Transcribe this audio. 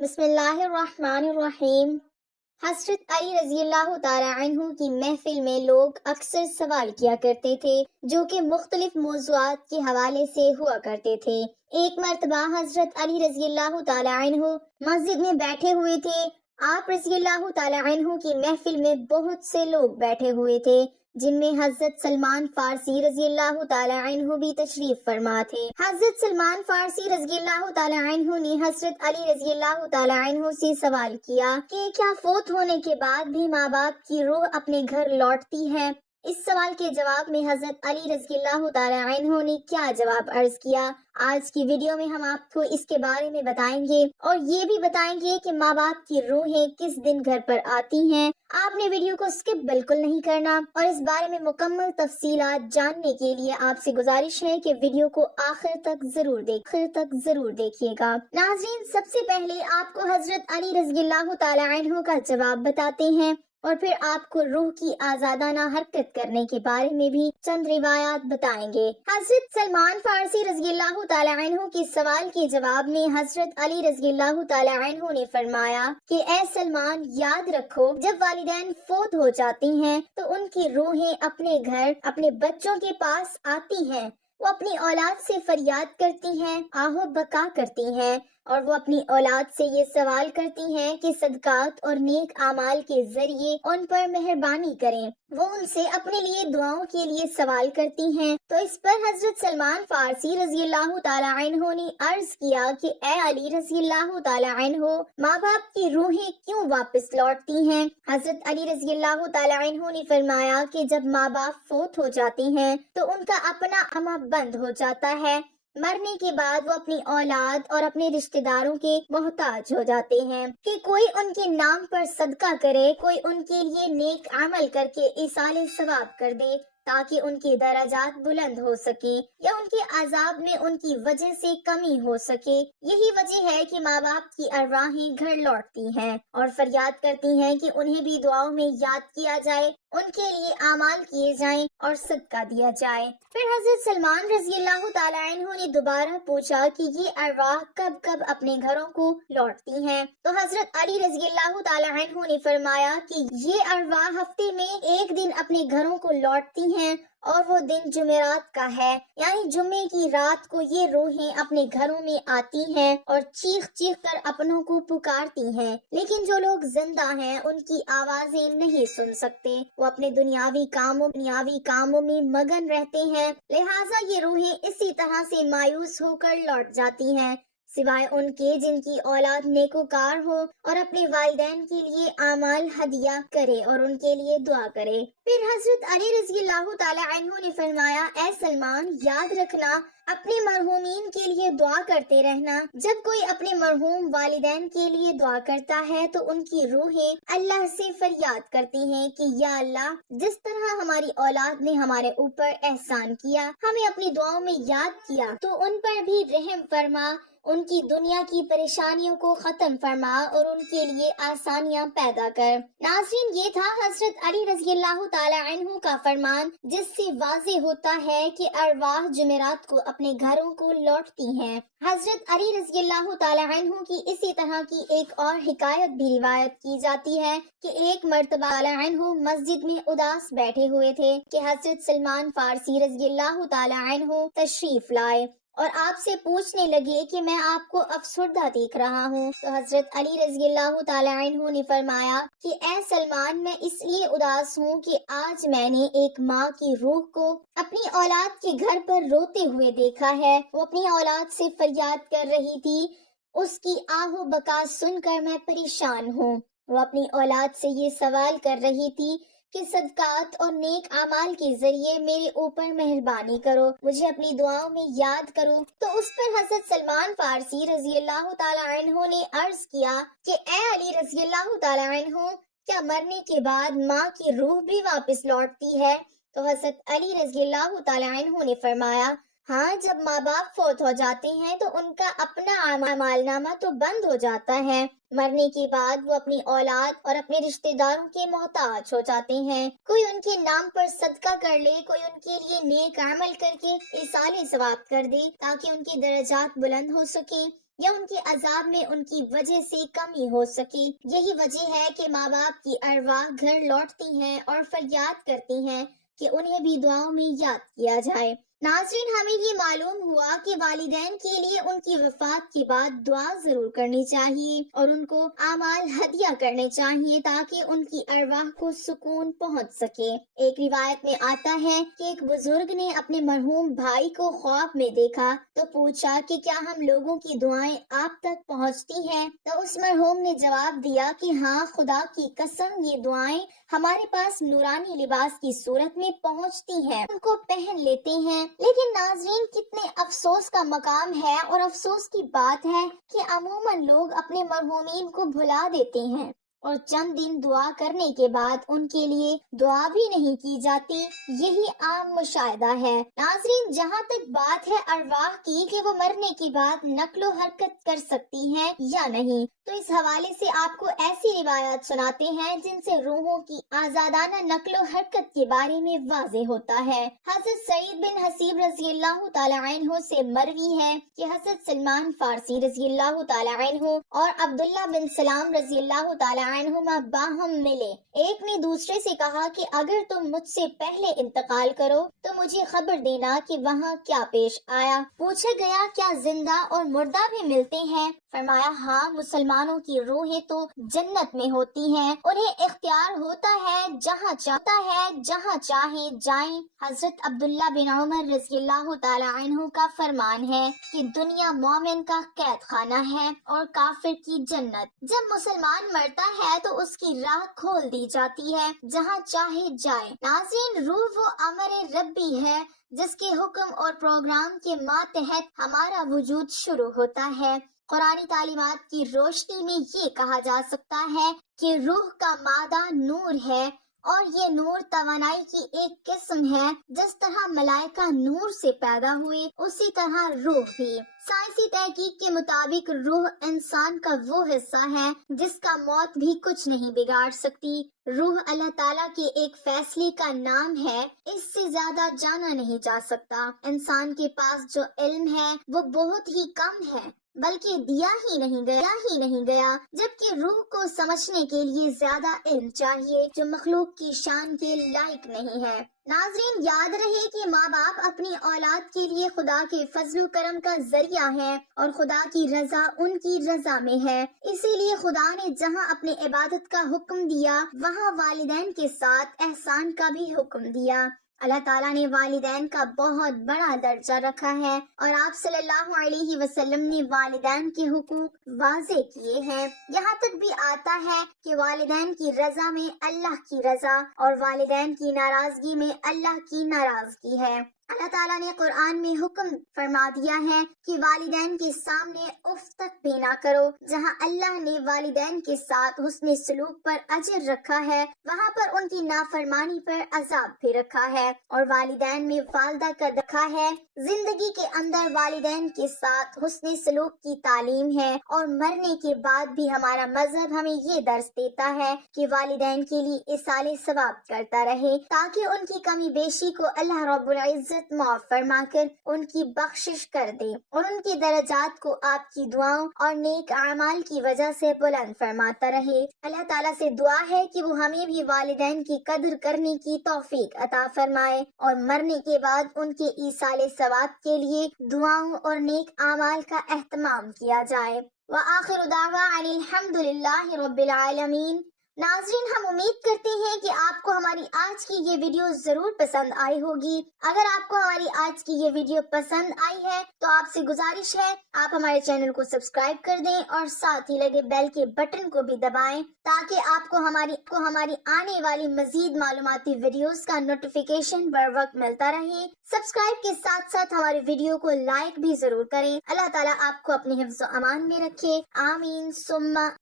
بسم اللہ الرحمن الرحیم۔ حضرت علی رضی اللہ تعالیٰ عنہ کی محفل میں لوگ اکثر سوال کیا کرتے تھے جو کہ مختلف موضوعات کے حوالے سے ہوا کرتے تھے۔ ایک مرتبہ حضرت علی رضی اللہ تعالیٰ عنہ مسجد میں بیٹھے ہوئے تھے۔ آپ رضی اللہ تعالیٰ عنہ کی محفل میں بہت سے لوگ بیٹھے ہوئے تھے جن میں حضرت سلمان فارسی رضی اللہ تعالیٰ عنہ بھی تشریف فرما تھے۔ حضرت سلمان فارسی رضی اللہ تعالیٰ عنہ نے حضرت علی رضی اللہ تعالیٰ عنہ سے سوال کیا کہ کیا فوت ہونے کے بعد بھی ماں باپ کی روح اپنے گھر لوٹتی ہے؟ اس سوال کے جواب میں حضرت علی رضی اللہ تعالیٰ عنہ نے کیا جواب عرض کیا، آج کی ویڈیو میں ہم آپ کو اس کے بارے میں بتائیں گے اور یہ بھی بتائیں گے کہ ماں باپ کی روحیں کس دن گھر پر آتی ہیں۔ آپ نے ویڈیو کو سکپ بالکل نہیں کرنا اور اس بارے میں مکمل تفصیلات جاننے کے لیے آپ سے گزارش ہے کہ ویڈیو کو آخر تک ضرور دیکھیے گا۔ ناظرین، سب سے پہلے آپ کو حضرت علی رضی اللہ تعالیٰ عنہ کا جواب بتاتے ہیں اور پھر آپ کو روح کی آزادانہ حرکت کرنے کے بارے میں بھی چند روایات بتائیں گے۔ حضرت سلمان فارسی رضی اللہ تعالیٰ عنہ کے سوال کے جواب میں حضرت علی رضی اللہ تعالیٰ عنہ نے فرمایا کہ اے سلمان، یاد رکھو جب والدین فوت ہو جاتے ہیں تو ان کی روحیں اپنے گھر اپنے بچوں کے پاس آتی ہیں۔ وہ اپنی اولاد سے فریاد کرتی ہیں، آہو بکا کرتی ہیں اور وہ اپنی اولاد سے یہ سوال کرتی ہیں کہ صدقات اور نیک اعمال کے ذریعے ان پر مہربانی کریں۔ وہ ان سے اپنے لیے دعاؤں کے لیے سوال کرتی ہیں۔ تو اس پر حضرت سلمان فارسی رضی اللہ تعالیٰ عنہ نے عرض کیا کہ اے علی رضی اللہ تعالیٰ عنہ، ماں باپ کی روحیں کیوں واپس لوٹتی ہیں؟ حضرت علی رضی اللہ تعالیٰ عنہ نے فرمایا کہ جب ماں باپ فوت ہو جاتے ہیں تو ان کا اپنا عمل بند ہو جاتا ہے۔ مرنے کے بعد وہ اپنی اولاد اور اپنے رشتہ داروں کے محتاج ہو جاتے ہیں کہ کوئی ان کے نام پر صدقہ کرے، کوئی ان کے لیے نیک عمل کر کے ایصال ثواب کر دے تاکہ ان کے درجات بلند ہو سکے یا ان کے عذاب میں ان کی وجہ سے کمی ہو سکے۔ یہی وجہ ہے کہ ماں باپ کی ارواحیں گھر لوٹتی ہیں اور فریاد کرتی ہیں کہ انہیں بھی دعاؤں میں یاد کیا جائے، ان کے لیے اعمال کیے جائیں اور صدقہ دیا جائے۔ پھر حضرت سلمان رضی اللہ تعالیٰ عنہ نے دوبارہ پوچھا کہ یہ ارواح کب کب اپنے گھروں کو لوٹتی ہیں؟ تو حضرت علی رضی اللہ تعالیٰ عنہ نے فرمایا کہ یہ ارواح ہفتے میں ایک دن اپنے گھروں کو لوٹتی ہیں اور وہ دن جمعرات کا ہے، یعنی جمعے کی رات کو یہ روحیں اپنے گھروں میں آتی ہیں اور چیخ چیخ کر اپنوں کو پکارتی ہیں، لیکن جو لوگ زندہ ہیں ان کی آوازیں نہیں سن سکتے، وہ اپنے دنیاوی کاموں میں مگن رہتے ہیں، لہٰذا یہ روحیں اسی طرح سے مایوس ہو کر لوٹ جاتی ہیں، سوائے ان کے جن کی اولاد نیکوکار ہو اور اپنے والدین کے لیے اعمال ہدیہ کرے اور ان کے لیے دعا کرے۔ پھر حضرت علی رضی اللہ تعالیٰ عنہ نے فرمایا، اے سلمان، یاد رکھنا، اپنے مرحومین کے لیے دعا کرتے رہنا۔ جب کوئی اپنے مرحوم والدین کے لیے دعا کرتا ہے تو ان کی روحیں اللہ سے فریاد کرتی ہیں کہ یا اللہ، جس طرح ہماری اولاد نے ہمارے اوپر احسان کیا، ہمیں اپنی دعاؤں میں یاد کیا، تو ان پر بھی رحم فرما، ان کی دنیا کی پریشانیوں کو ختم فرما اور ان کے لیے آسانیاں پیدا کر۔ ناظرین، یہ تھا حضرت علی رضی اللہ تعالیٰ عنہ کا فرمان، جس سے واضح ہوتا ہے کہ ارواح جمعرات کو اپنے گھروں کو لوٹتی ہیں۔ حضرت علی رضی اللہ تعالیٰ عنہ کی اسی طرح کی ایک اور حکایت بھی روایت کی جاتی ہے کہ ایک مرتبہ تعالیٰ عنہ مسجد میں اداس بیٹھے ہوئے تھے کہ حضرت سلمان فارسی رضی اللہ تعالیٰ عنہ تشریف لائے اور آپ سے پوچھنے لگے کہ میں آپ کو افسردہ دیکھ رہا ہوں۔ تو حضرت علی رضی اللہ تعالیٰ عنہ نے فرمایا کہ اے سلمان، میں اس لیے اداس ہوں کہ آج میں نے ایک ماں کی روح کو اپنی اولاد کے گھر پر روتے ہوئے دیکھا ہے۔ وہ اپنی اولاد سے فریاد کر رہی تھی، اس کی آہو بکا سن کر میں پریشان ہوں۔ وہ اپنی اولاد سے یہ سوال کر رہی تھی کہ صدقات اور نیک اعمال کے ذریعے میرے اوپر مہربانی کرو، مجھے اپنی دعاؤں میں یاد کرو۔ تو اس پر حضرت سلمان فارسی رضی اللہ تعالیٰ عنہ نے عرض کیا کہ اے علی رضی اللہ تعالیٰ عنہ، کیا مرنے کے بعد ماں کی روح بھی واپس لوٹتی ہے؟ تو حضرت علی رضی اللہ تعالیٰ عنہ نے فرمایا، ہاں، جب ماں باپ فوت ہو جاتے ہیں تو ان کا اپنا اعمال نامہ تو بند ہو جاتا ہے، مرنے کے بعد وہ اپنی اولاد اور اپنے رشتہ داروں کے محتاج ہو جاتے ہیں، کوئی ان کے نام پر صدقہ کر لے، کوئی ان کے لیے نیک عمل کر کے ایصال ثواب کر دے تاکہ ان کے درجات بلند ہو سکیں، یا ان کے عذاب میں ان کی وجہ سے کمی ہو سکے۔ یہی وجہ ہے کہ ماں باپ کی ارواح گھر لوٹتی ہیں اور فریاد کرتی ہیں کہ انہیں بھی دعاؤں میں یاد کیا جائے۔ ناظرین، ہمیں یہ معلوم ہوا کہ والدین کے لیے ان کی وفات کے بعد دعا ضرور کرنی چاہیے اور ان کو اعمال ہدیہ کرنے چاہیے تاکہ ان کی ارواح کو سکون پہنچ سکے۔ ایک روایت میں آتا ہے کہ ایک بزرگ نے اپنے مرحوم بھائی کو خواب میں دیکھا تو پوچھا کہ کیا ہم لوگوں کی دعائیں آپ تک پہنچتی ہیں؟ تو اس مرحوم نے جواب دیا کہ ہاں، خدا کی قسم یہ دعائیں ہمارے پاس نورانی لباس کی صورت میں پہنچتی ہیں، ان کو پہن لیتے ہیں۔ لیکن ناظرین، کتنے افسوس کا مقام ہے اور افسوس کی بات ہے کہ عموماً لوگ اپنے مرحومین کو بھلا دیتے ہیں اور چند دن دعا کرنے کے بعد ان کے لیے دعا بھی نہیں کی جاتی۔ یہی عام مشاہدہ ہے۔ ناظرین، جہاں تک بات ہے ارواح کی کہ وہ مرنے کے بعد نقل و حرکت کر سکتی ہیں یا نہیں، تو اس حوالے سے آپ کو ایسی روایات سناتے ہیں جن سے روحوں کی آزادانہ نقل و حرکت کے بارے میں واضح ہوتا ہے۔ حضرت سعید بن حسیب رضی اللہ تعالی عنہ سے مروی ہے کہ حضرت سلمان فارسی رضی اللہ تعالی عنہ اور عبداللہ بن سلام رضی اللہ تعالی عنہما باہم ملے۔ ایک نے دوسرے سے کہا کہ اگر تم مجھ سے پہلے انتقال کرو تو مجھے خبر دینا کہ وہاں کیا پیش آیا۔ پوچھا گیا کیا زندہ اور مردہ بھی ملتے ہیں؟ فرمایا ہاں، مسلمانوں کی روحیں تو جنت میں ہوتی ہیں، انہیں اختیار ہوتا ہے جہاں چاہتا ہے جہاں چاہے جائیں۔ حضرت عبداللہ بن عمر رضی اللہ تعالی عنہ کا فرمان ہے کہ دنیا مومن کا قید خانہ ہے اور کافر کی جنت۔ جب مسلمان مرتا ہے تو اس کی راہ کھول دی جاتی ہے جہاں چاہے جائے۔ ناظرین، روح وہ امر ربی ہے جس کے حکم اور پروگرام کے ماتحت ہمارا وجود شروع ہوتا ہے۔ قرآنی تعلیمات کی روشنی میں یہ کہا جا سکتا ہے کہ روح کا مادہ نور ہے اور یہ نور توانائی کی ایک قسم ہے۔ جس طرح ملائکہ نور سے پیدا ہوئے اسی طرح روح بھی۔ سائنسی تحقیق کے مطابق روح انسان کا وہ حصہ ہے جس کا موت بھی کچھ نہیں بگاڑ سکتی۔ روح اللہ تعالیٰ کے ایک فیصلے کا نام ہے، اس سے زیادہ جانا نہیں جا سکتا۔ انسان کے پاس جو علم ہے وہ بہت ہی کم ہے، بلکہ دیا ہی نہیں گیا، جبکہ روح کو سمجھنے کے لیے زیادہ علم چاہیے جو مخلوق کی شان کے لائق نہیں ہے۔ ناظرین، یاد رہے کہ ماں باپ اپنی اولاد کے لیے خدا کے فضل و کرم کا ذریعہ ہے اور خدا کی رضا ان کی رضا میں ہے۔ اسی لیے خدا نے جہاں اپنے عبادت کا حکم دیا وہاں والدین کے ساتھ احسان کا بھی حکم دیا۔ اللہ تعالیٰ نے والدین کا بہت بڑا درجہ رکھا ہے اور آپ صلی اللہ علیہ وسلم نے والدین کے حقوق واضح کیے ہیں۔ یہاں تک بھی آتا ہے کہ والدین کی رضا میں اللہ کی رضا اور والدین کی ناراضگی میں اللہ کی ناراضگی ہے۔ اللہ تعالیٰ نے قرآن میں حکم فرما دیا ہے کہ والدین کے سامنے اف تک بھی نہ کرو۔ جہاں اللہ نے والدین کے ساتھ حسن سلوک پر اجر رکھا ہے وہاں پر ان کی نافرمانی پر عذاب بھی رکھا ہے، اور والدین میں والدہ کا رکھا ہے۔ زندگی کے اندر والدین کے ساتھ حسن سلوک کی تعلیم ہے، اور مرنے کے بعد بھی ہمارا مذہب ہمیں یہ درس دیتا ہے کہ والدین کے لیے ایصال ثواب کرتا رہے تاکہ ان کی کمی بیشی کو اللہ رب العزت معاف فرما کر ان کی بخشش کر دے اور ان کی درجات کو آپ کی دعاؤں اور نیک اعمال کی وجہ سے بلند فرماتا رہے۔ اللہ تعالیٰ سے دعا ہے کہ وہ ہمیں بھی والدین کی قدر کرنے کی توفیق عطا فرمائے اور مرنے کے بعد ان کے ایصال ثواب کے لیے دعاؤں اور نیک اعمال کا اہتمام کیا جائے۔ وآخر دعوانا الحمد للہ رب العالمین۔ ناظرین، ہم امید کرتے ہیں کہ آپ کو ہماری آج کی یہ ویڈیو ضرور پسند آئی ہوگی۔ اگر آپ کو ہماری آج کی یہ ویڈیو پسند آئی ہے تو آپ سے گزارش ہے آپ ہمارے چینل کو سبسکرائب کر دیں اور ساتھ ہی لگے بیل کے بٹن کو بھی دبائیں تاکہ آپ کو ہماری آنے والی مزید معلوماتی ویڈیوز کا نوٹیفیکیشن بر وقت ملتا رہے۔ سبسکرائب کے ساتھ ساتھ ہماری ویڈیو کو لائک بھی ضرور کریں۔ اللہ تعالیٰ آپ کو اپنے حفظ و امان میں رکھے، آمین ثم